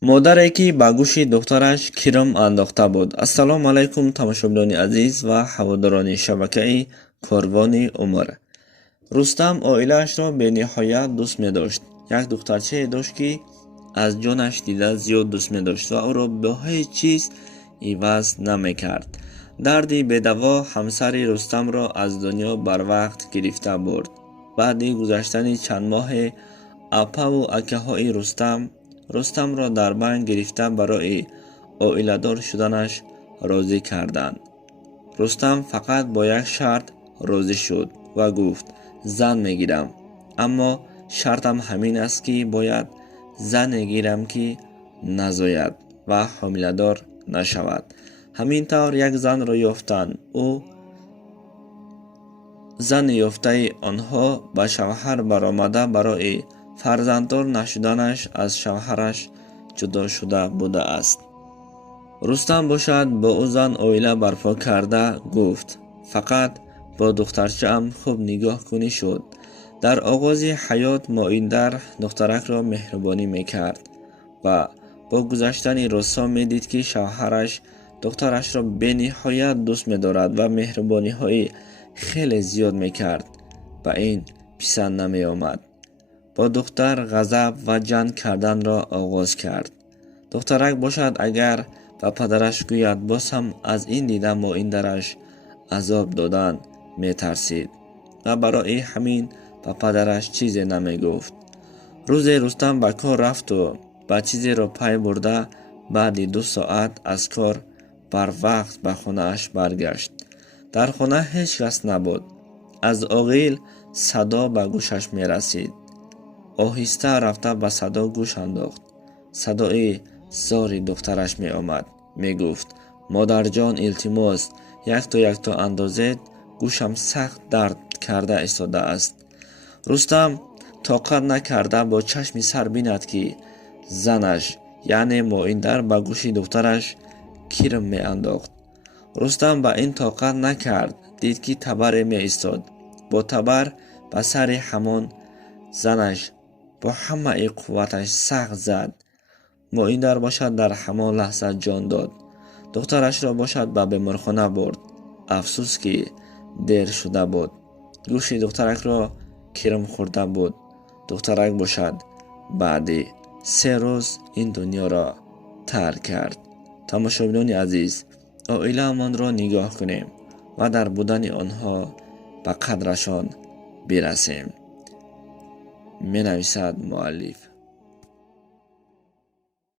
модаре ки ба гӯши духтараш кирм андохта буд. Ассалому алайкум тамошобинони азиз ва ҳаводорони шабакаи Корвони Умр. Рустам оилаашро бениҳоят дӯст медошт. Як духтарчае дошт ки аз ҷонаш дида зиёд дӯст медошт ва ӯро бо ҳеҷ чиз иваз намекард. дарди бедаво ҳамсари Рустамро аз дунё барвақт гирифта бурд. баъди гузаштани чанд моҳе апаву акаҳои Рустамро дар банд гирифта барои оиладор шуданаш розӣ карданд. Рустам фақат бо як шарт розӣ шуд ва гуфт: зан мегирам, аммо шартам ҳамин аст ки бояд зане гирам ки назояд ва ҳомиладор нашавад. ҳамин тавр як занро ёфтанд. ӯ зани ёфтаи онҳо ба шавҳар баромада барои фарзанддор нашуданаш аз шавҳараш ҷудо шуда будааст. рустам бошад бо ӯ зан оила барпо карда гуфт: фақат бо духтарчаам хуб нигоҳ кунӣ шуд. дар оғози ҳаёт моиндар духтаракро меҳрубонӣ мекард ва бо гузаштани рӯзҳо медид ки шавҳараш духтарашро бениҳоят дӯст медорад ва меҳрубониҳои хеле зиёд мекард. ба ин писанд намеомад. бо духтар ғазаб ва ҷанг карданро оғоз кард. духтарак бошад агар ба падараш гӯяд, боз ҳам аз ин дида моиндараш азоб додан метарсид ва барои ҳамин ба падараш чизе намегуфт. рӯзе Рустам ба кор рафту ба чизеро пай бурда, баъди 2 соат аз кор барвақт ба хонааш баргашт. дар хона ҳеҷ кас набуд. аз оғил садо ба гӯшаш мерасид. оҳиста рафта ба садо гӯш андохт. садои зори духтараш меомад. мегуфт: модарҷон, илтимос, якто андозед, гӯшам сахт дард карда истодааст. рустам тоқат накарда бо чашми сар бинад ки занаш, яъне моиндар, ба гӯши духтараш кирм меандохт. рустам ба ин тоқат накард. дид ки табаре меистод. бо табар ба сари ҳамон занаш бо ҳамаи қувваташ сахт зад. моиндар бошад дар ҳамон лаҳза ҷон дод. духтарашро бошад ба беморхона бурд. афсӯс ки дер шуда буд. гӯши духтаракро кирм хӯрда буд. духтарак бошад баъди 3 рӯз ин дунёро тарк кард. тамошобинони азиз, оилаамонро нигоҳ кунем ва дар будани онҳо ба қадрашон бирасем. менависад муаллиф.